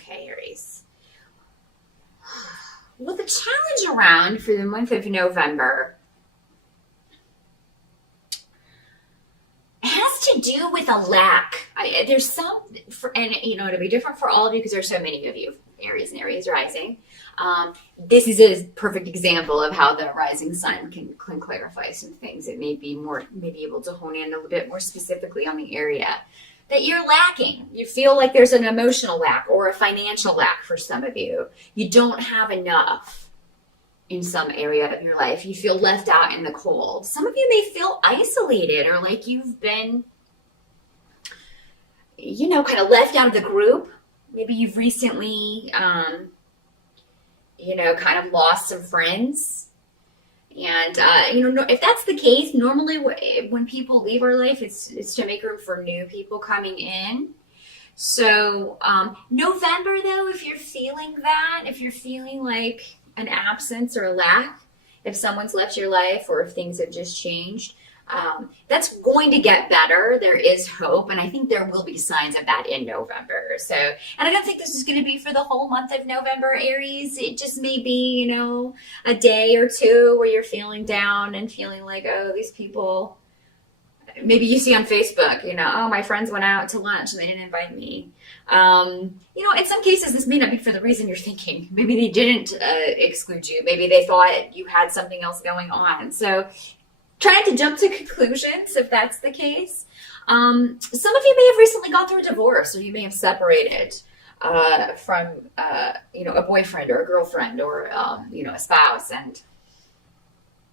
Okay, Aries. Well, the challenge around for the month of November has to do with a lack. There's some, and it'll be different for all of you because there's so many of you, Aries and Aries rising. This is a perfect example of how the rising sign can clarify some things. It may be able to hone in a little bit more specifically on the area that you're lacking. You feel like there's an emotional lack or a financial lack for some of you. You don't have enough in some area of your life. You feel left out in the cold. Some of you may feel isolated or like you've been, kind of left out of the group. Maybe you've recently, kind of lost some friends. And, if that's the case, normally when people leave our life, it's to make room for new people coming in. So November, though, if you're feeling that, if you're feeling like an absence or a lack, if someone's left your life or if things have just changed, that's going to get better. There is hope, and I think there will be signs of that in November. So, and I don't think this is going to be for the whole month of November, Aries. It just may be, a day or two where you're feeling down and feeling like, oh, these people, maybe you see on Facebook, oh, my friends went out to lunch and they didn't invite me. In some cases, this may not be for the reason you're thinking. Maybe they didn't exclude you. Maybe they thought you had something else going on. So try not to jump to conclusions if that's the case. Some of you may have recently gone through a divorce, or you may have separated from, a boyfriend or a girlfriend or, a spouse, and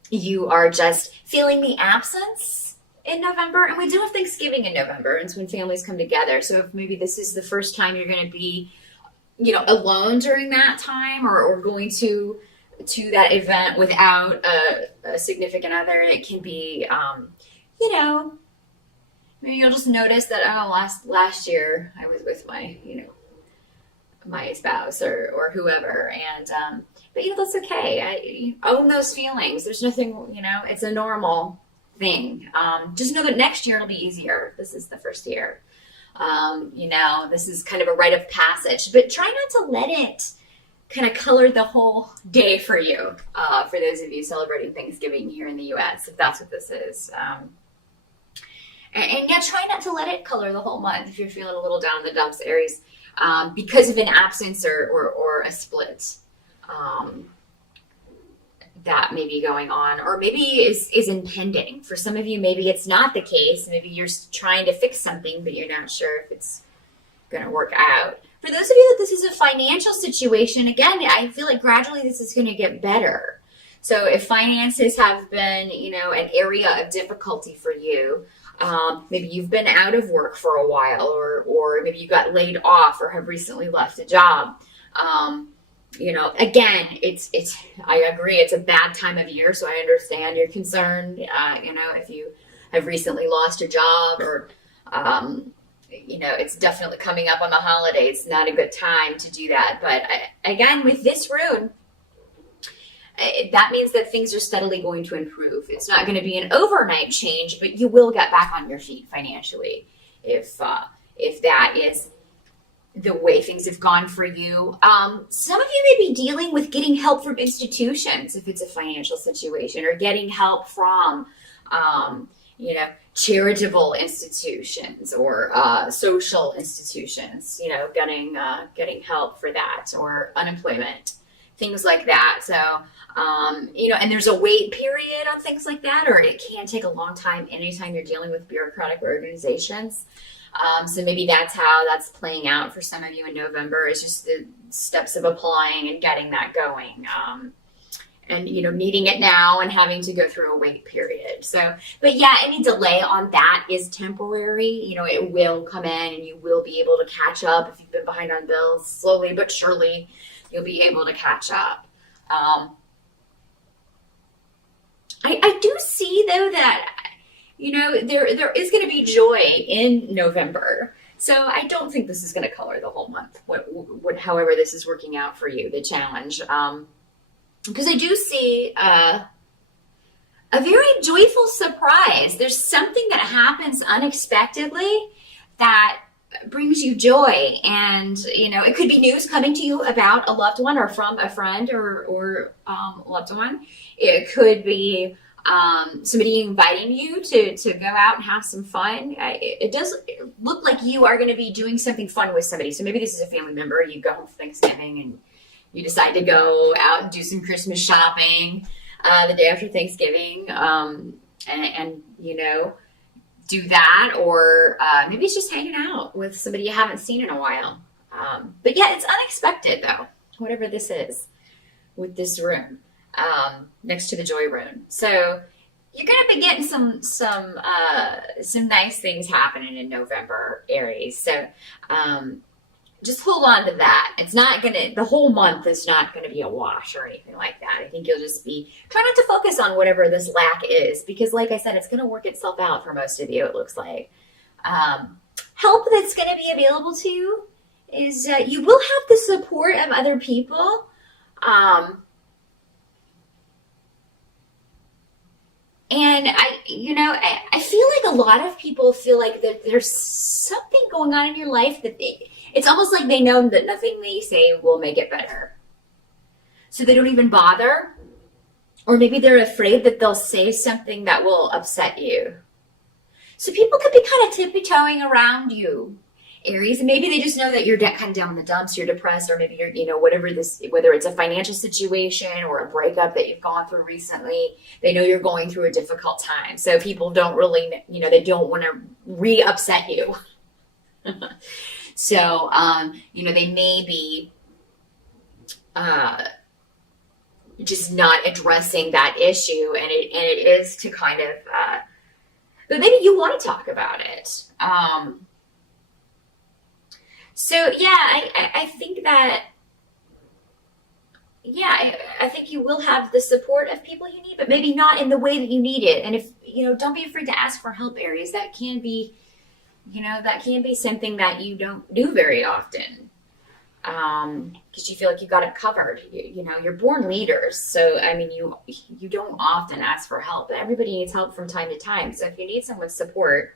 you are just feeling the absence in November. And we do have Thanksgiving in November. It's when families come together. So if maybe this is the first time you're going to be, alone during that time or going to that event without a significant other, it can be, maybe you'll just notice that, last year I was with my, my spouse or whoever. And, but that's okay. I own those feelings. There's nothing, it's a normal thing. Just know that next year it'll be easier. This is the first year. This is kind of a rite of passage, but try not to let it kind of color the whole day for you, for those of you celebrating Thanksgiving here in the U.S., if that's what this is. And try not to let it color the whole month if you're feeling a little down in the dumps, Aries, because of an absence or a split that may be going on, or maybe is impending. For some of you, maybe it's not the case. Maybe you're trying to fix something, but you're not sure if it's going to work out. For those of you that this is a financial situation, again, I feel like gradually this is going to get better. So if finances have been, an area of difficulty for you, maybe you've been out of work for a while, or maybe you got laid off or have recently left a job. Again, I agree, it's a bad time of year, so I understand your concern. If you have recently lost a job or, it's definitely coming up on the holidays, not a good time to do that. But again, with this rune, that means that things are steadily going to improve. It's not going to be an overnight change, but you will get back on your feet financially if that is the way things have gone for you. Some of you may be dealing with getting help from institutions if it's a financial situation, or getting help from, charitable institutions or social institutions, getting help for that, or unemployment, things like that. So, and there's a wait period on things like that, or it can take a long time anytime you're dealing with bureaucratic organizations. So maybe that's how that's playing out for some of you in November, is just the steps of applying and getting that going. And, needing it now and having to go through a wait period. So, but yeah, any delay on that is temporary. It will come in and you will be able to catch up. If you've been behind on bills, slowly but surely, you'll be able to catch up. I do see, though, that, there is going to be joy in November. So I don't think this is going to color the whole month, however this is working out for you, the challenge. Because I do see a very joyful surprise. There's something that happens unexpectedly that brings you joy. And, it could be news coming to you about a loved one or from a friend or loved one. It could be somebody inviting you to go out and have some fun. It does look like you are going to be doing something fun with somebody. So maybe this is a family member. You go home for Thanksgiving and you decide to go out and do some Christmas shopping the day after Thanksgiving, and do that. Or maybe it's just hanging out with somebody you haven't seen in a while. But yeah, it's unexpected though, whatever this is with this room next to the joy room. So you're going to be getting some nice things happening in November, Aries. So just hold on to that. It's not going to, the whole month is not going to be a wash or anything like that. I think you'll just be, try not to focus on whatever this lack is, because like I said, it's going to work itself out for most of you, it looks like. Help that's going to be available to you is you will have the support of other people. And I feel like a lot of people feel like that there's something going on in your life that it's almost like they know that nothing they say will make it better. So they don't even bother. Or maybe they're afraid that they'll say something that will upset you. So people could be kind of tippy-toeing around you, Aries, and maybe they just know that you're kind of down in the dumps, you're depressed, or maybe you're, whatever whether it's a financial situation or a breakup that you've gone through recently, they know you're going through a difficult time. So people don't really, they don't want to re-upset you. So, they may be just not addressing that issue, and it is to kind of, but maybe you want to talk about it. So yeah, I think that, I think you will have the support of people you need, but maybe not in the way that you need it. And if, don't be afraid to ask for help, Aries. That can be, something that you don't do very often. Because you feel like you got it covered. You're born leaders. So, I mean, you don't often ask for help. Everybody needs help from time to time. So if you need someone's support,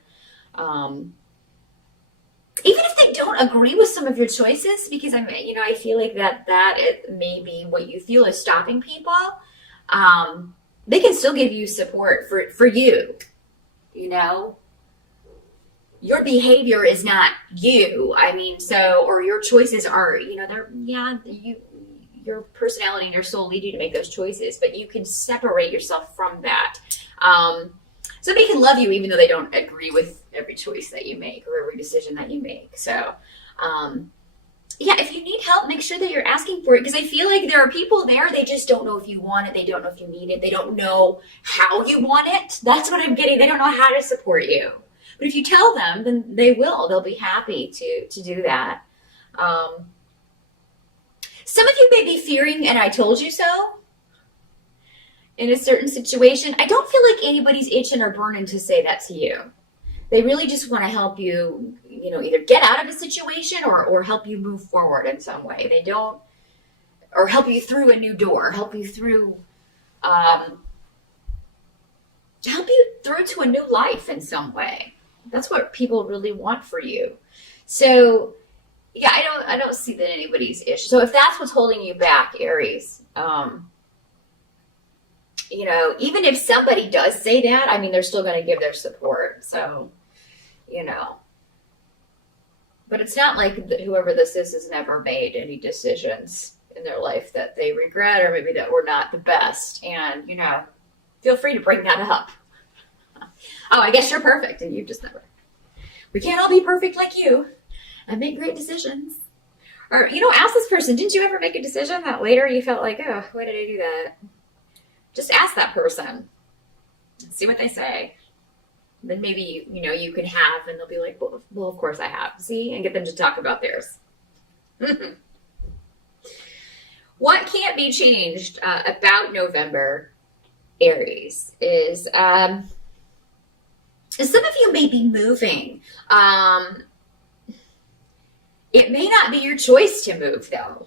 even if they don't agree with some of your choices, because I feel like that it may be what you feel is stopping people, they can still give you support for you. Your behavior is not you. Or your choices are, your personality and your soul lead you to make those choices, but you can separate yourself from that. Somebody can love you even though they don't agree with every choice that you make or every decision that you make. So, if you need help, make sure that you're asking for it, because I feel like there are people there, they just don't know if you want it. They don't know if you need it. They don't know how you want it. That's what I'm getting. They don't know how to support you. But if you tell them, then they will. They'll be happy to do that. Some of you may be fearing, and I told you so, in a certain situation. I don't feel like anybody's itching or burning to say that to you. They really just want to help you, either get out of a situation or help you move forward in some way. They don't, or help you through a new door, help you through to a new life in some way. That's what people really want for you. So, I don't see that anybody's issue. So if that's what's holding you back, Aries, even if somebody does say that, they're still going to give their support. So, but it's not like whoever this is has never made any decisions in their life that they regret, or maybe that were not the best. And, feel free to bring that up. Oh, I guess you're perfect and you've just never. We can't all be perfect like you and make great decisions. Or, ask this person, didn't you ever make a decision that later you felt like, oh, why did I do that? Just ask that person. See what they say. Then maybe, you can have, and they'll be like, well, of course I have. See? And get them to talk about theirs. What can't be changed about November, Aries, is some of you may be moving. It may not be your choice to move, though.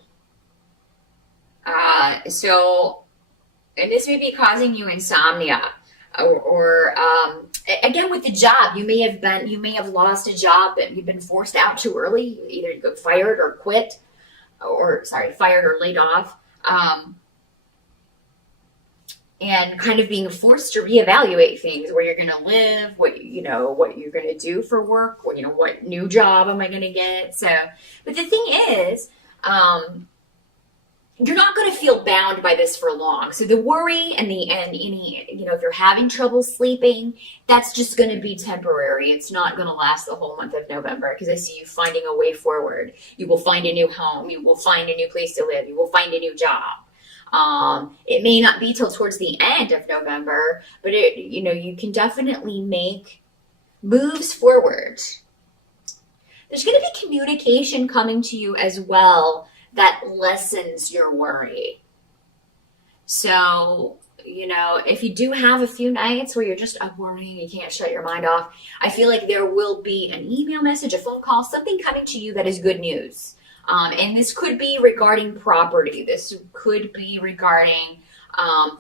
And this may be causing you insomnia or Again, with the job, you may have lost a job that you've been forced out too early. Either you got fired or quit, or sorry, fired or laid off. And kind of being forced to reevaluate things, where you're going to live, what you're going to do for work, what new job am I going to get. So, but the thing is, you're not going to feel bound by this for long. So the worry and any, if you're having trouble sleeping, that's just going to be temporary. It's not going to last the whole month of November, because I see you finding a way forward. You will find a new home. You will find a new place to live. You will find a new job. It may not be till towards the end of November, but you can definitely make moves forward. There's going to be communication coming to you as well that lessens your worry. So, if you do have a few nights where you're just up worrying, you can't shut your mind off, I feel like there will be an email message, a phone call, something coming to you that is good news. And this could be regarding property. This could be regarding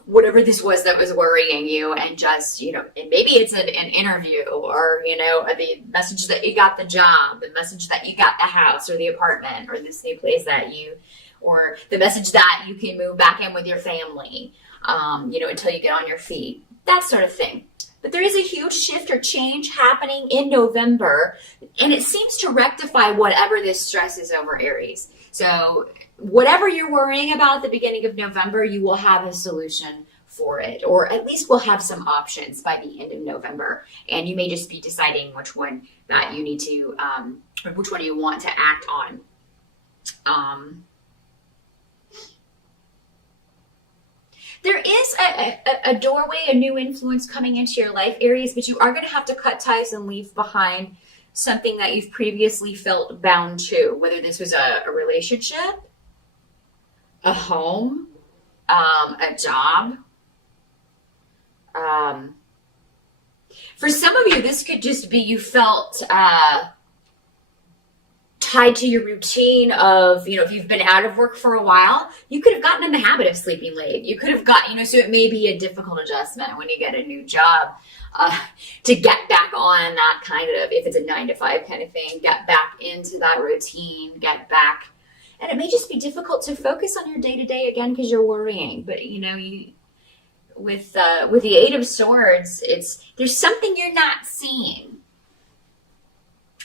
whatever this was that was worrying you, and just, and maybe it's an interview, or, the message that you got the job, the message that you got the house or the apartment or this new place or the message that you can move back in with your family, until you get on your feet, that sort of thing. But there is a huge shift or change happening in November, and it seems to rectify whatever this stress is over, Aries. So whatever you're worrying about at the beginning of November, you will have a solution for it, or at least we'll have some options by the end of November. And you may just be deciding which one that you need to, or which one you want to act on. There is a doorway, a new influence coming into your life, Aries, but you are going to have to cut ties and leave behind something that you've previously felt bound to, whether this was a relationship, a home, a job. For some of you, this could just be you felt tied to your routine of, if you've been out of work for a while, you could have gotten in the habit of sleeping late. You could have got, so it may be a difficult adjustment when you get a new job to get back on that kind of, if it's a 9-to-5 kind of thing, get back into that routine, get back. And it may just be difficult to focus on your day-to-day again because you're worrying. But, with the Eight of Swords, there's something you're not seeing.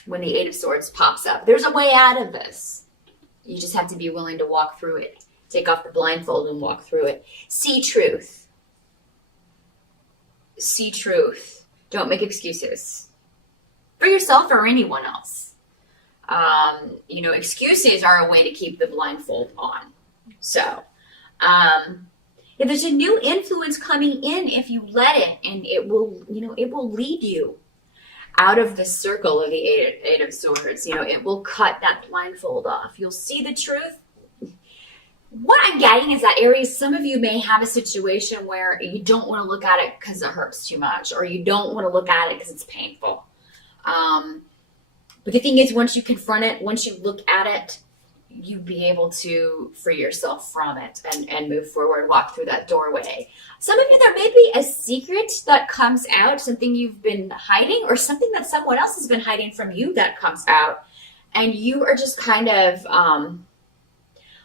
When the Eight of Swords pops up, there's a way out of this. You just have to be willing to walk through it. Take off the blindfold and walk through it. See truth. See truth. Don't make excuses for yourself or anyone else. Excuses are a way to keep the blindfold on. So, there's a new influence coming in if you let it, and it will lead you out of the circle of the Eight of Swords. It will cut that blindfold off. You'll see the truth. What I'm getting is that, Aries, some of you may have a situation where you don't want to look at it because it hurts too much, or you don't want to look at it because it's painful. But the thing is, once you confront it, once you look at it, you'll be able to free yourself from it and move forward, walk through that doorway. Some of you, there may be a secret that comes out, something you've been hiding, or something that someone else has been hiding from you that comes out. And you are just kind of,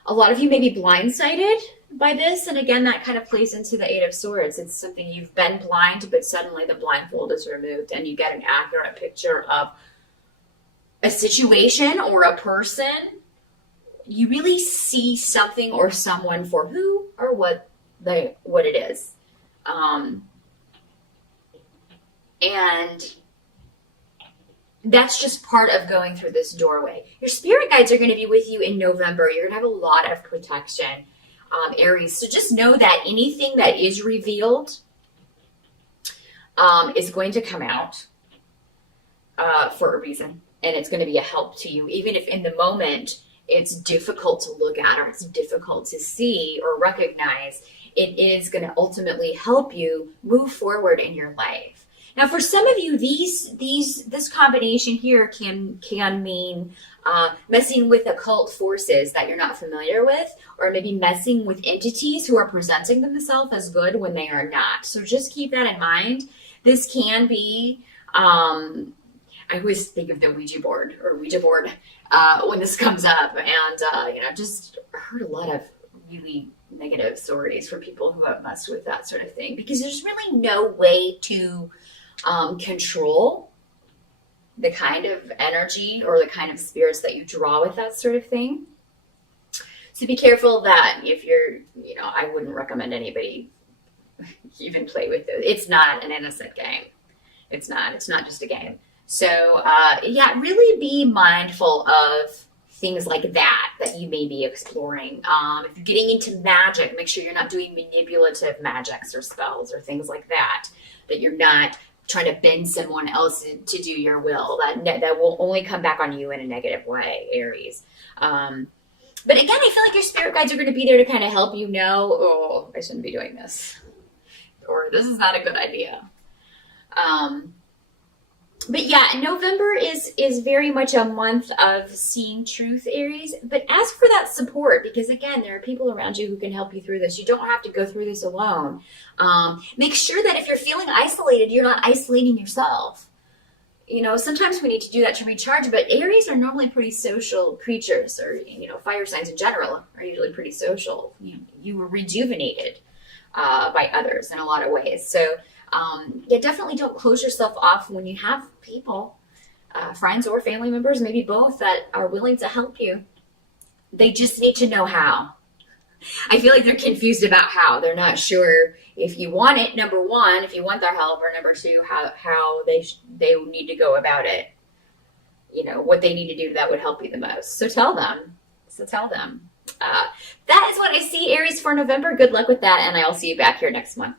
a lot of you may be blindsided by this. And again, that kind of plays into the Eight of Swords. It's something you've been blind, but suddenly the blindfold is removed and you get an accurate picture of a situation or a person. You really see something or someone for who or what it is. And that's just part of going through this doorway. Your spirit guides are going to be with you in November. You're going to have a lot of protection, Aries. So just know that anything that is revealed is going to come out for a reason. And it's going to be a help to you, even if in the moment it's difficult to look at or it's difficult to see or recognize. It is going to ultimately help you move forward in your life. Now, for some of you, this combination here can mean messing with occult forces that you're not familiar with, or maybe messing with entities who are presenting themselves as good when they are not. So just keep that in mind, This can be, I always think of the Ouija board when this comes up. And, just heard a lot of really negative stories from people who have messed with that sort of thing, because there's really no way to control the kind of energy or the kind of spirits that you draw with that sort of thing. So be careful that if you're, I wouldn't recommend anybody even play with it. It's not an innocent game. It's not just a game. So, really be mindful of things like that you may be exploring. If you're getting into magic, make sure you're not doing manipulative magics or spells or things like that you're not trying to bend someone else to do your will. That will only come back on you in a negative way, Aries. But again, I feel like your spirit guides are going to be there to kind of help you know, oh, I shouldn't be doing this, or this is not a good idea. But yeah, November is very much a month of seeing truth, Aries. But ask for that support, because again, there are people around you who can help you through this. You don't have to go through this alone. Make sure that if you're feeling isolated, you're not isolating yourself. Sometimes we need to do that to recharge, but Aries are normally pretty social creatures, or, fire signs in general are usually pretty social. You were rejuvenated by others in a lot of ways. So, definitely don't close yourself off when you have people, friends or family members, maybe both, that are willing to help you. They just need to know how. I feel like they're confused about how. They're not sure if you want it, number one, if you want their help, or number two, how they need to go about it. What they need to do that would help you the most. So tell them. That is what I see, Aries, for November. Good luck with that, and I'll see you back here next month.